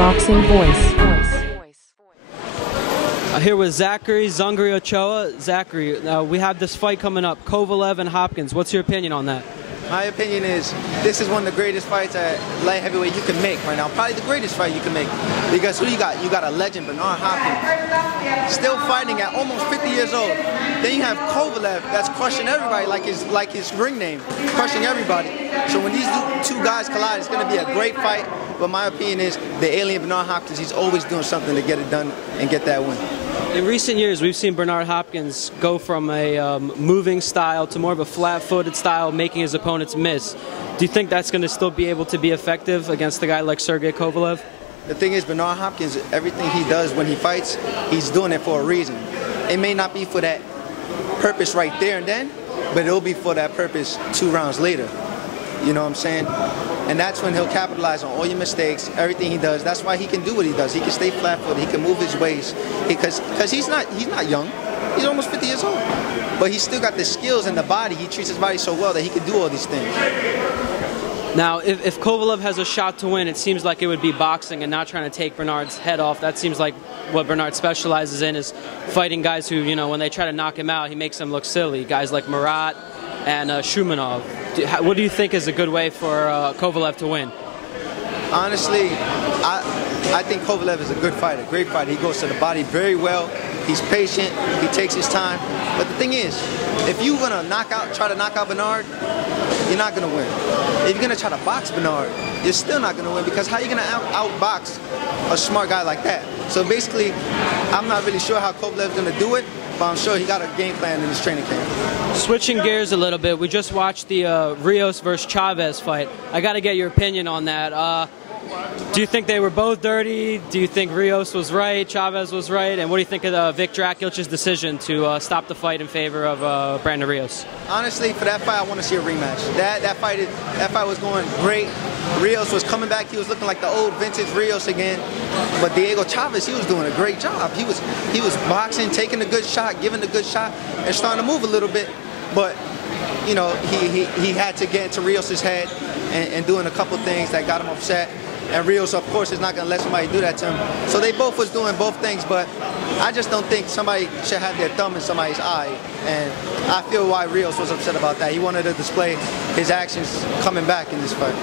Boxing Voice. Here with Zachary Ochoa. Zachary, we have this fight coming up, Kovalev and Hopkins. What's your opinion on that? My opinion is this is one of the greatest fights at light heavyweight you can make right now. Probably the greatest fight you can make. Because who you got? You got a legend, Bernard Hopkins, still fighting at almost 50 years old. Then you have Kovalev that's crushing everybody like his ring name, crushing everybody. So when these two guys collide, it's going to be a great fight. But my opinion is the alien Bernard Hopkins, he's always doing something to get it done and get that win. In recent years, we've seen Bernard Hopkins go from a moving style to more of a flat-footed style, making his opponents miss. Do you think that's going to still be able to be effective against a guy like Sergey Kovalev? The thing is, Bernard Hopkins, everything he does when he fights, he's doing it for a reason. It may not be for that purpose right there and then, but it'll be for that purpose 2 rounds later. You know what I'm saying? And that's when he'll capitalize on all your mistakes, everything he does. That's why he can do what he does. He can stay flat-footed. He can move his waist because he's not young. He's almost 50 years old. But he's still got the skills and the body. He treats his body so well that he can do all these things. Now, if Kovalev has a shot to win, it seems like it would be boxing and not trying to take Bernard's head off. That seems like what Bernard specializes in, is fighting guys who, you know, when they try to knock him out, he makes them look silly. Guys like Murat and Shumanov. What do you think is a good way for Kovalev to win? Honestly, I think Kovalev is a good fighter, great fighter. He goes to the body very well. He's patient. He takes his time. But the thing is, if you're gonna try to knock out Bernard, you're not gonna win. If you're gonna try to box Bernard, you're still not gonna win, because how are you gonna outbox a smart guy like that? So basically, I'm not really sure how Kovalev's gonna do it, but I'm sure he got a game plan in his training camp. Switching gears a little bit, we just watched the Rios versus Chavez fight. I got to get your opinion on that. Do you think they were both dirty? Do you think Rios was right, Chavez was right? And what do you think of Victor Akilch's decision to stop the fight in favor of Brandon Rios? Honestly, for that fight, I want to see a rematch. That fight was going great. Rios was coming back. He was looking like the old vintage Rios again. But Diego Chavez, he was doing a great job. He was boxing, taking a good shot, giving a good shot, and starting to move a little bit. But you know, he had to get into Rios's head and doing a couple things that got him upset. And Rios, of course, is not going to let somebody do that to him. So they both was doing both things, but I just don't think somebody should have their thumb in somebody's eye. And I feel why Rios was upset about that. He wanted to display his actions coming back in this fight.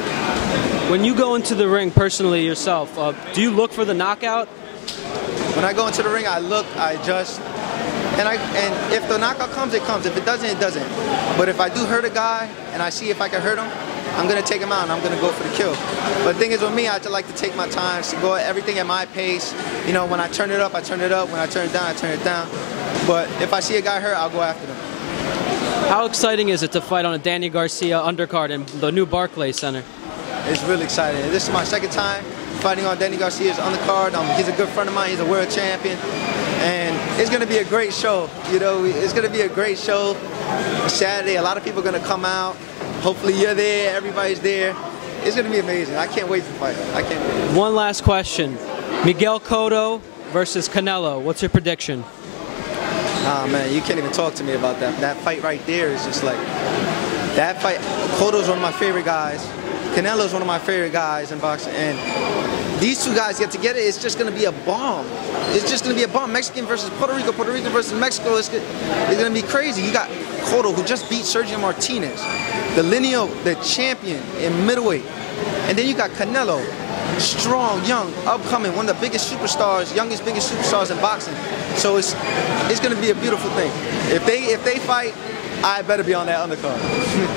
When you go into the ring personally yourself, do you look for the knockout? When I go into the ring, I look, I adjust. And if the knockout comes, it comes. If it doesn't, it doesn't. But if I do hurt a guy and I see if I can hurt him, I'm going to take him out and I'm going to go for the kill. But the thing is, with me, I just like to take my time, to go everything at my pace. You know, when I turn it up, I turn it up. When I turn it down, I turn it down. But if I see a guy hurt, I'll go after them. How exciting is it to fight on a Danny Garcia undercard in the new Barclays Center? It's really exciting. This is my second time fighting on Danny Garcia's undercard. He's a good friend of mine. He's a world champion. And it's going to be a great show. You know, it's going to be a great show. Saturday, a lot of people are going to come out. Hopefully you're there, everybody's there. It's going to be amazing. I can't wait to fight. I can't wait. One last question. Miguel Cotto versus Canelo. What's your prediction? Oh, man, you can't even talk to me about that. That fight right there is just like, that fight, Cotto's one of my favorite guys. Canelo's one of my favorite guys in boxing. And these two guys get together, it's just going to be a bomb. It's just going to be a bomb. Mexican versus Puerto Rico, Puerto Rico versus Mexico. It's going to be crazy. You got Cotto, who just beat Sergio Martinez, the champion in middleweight. And then you got Canelo, strong, young, upcoming, one of the biggest superstars, biggest superstars in boxing. So it's going to be a beautiful thing. If they fight, I better be on that undercard.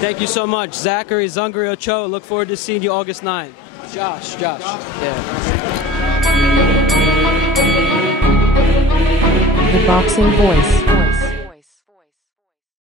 Thank you so much, Zachary Ochoa. Look forward to seeing you August 9th. Josh. Yeah. The Boxing Voice.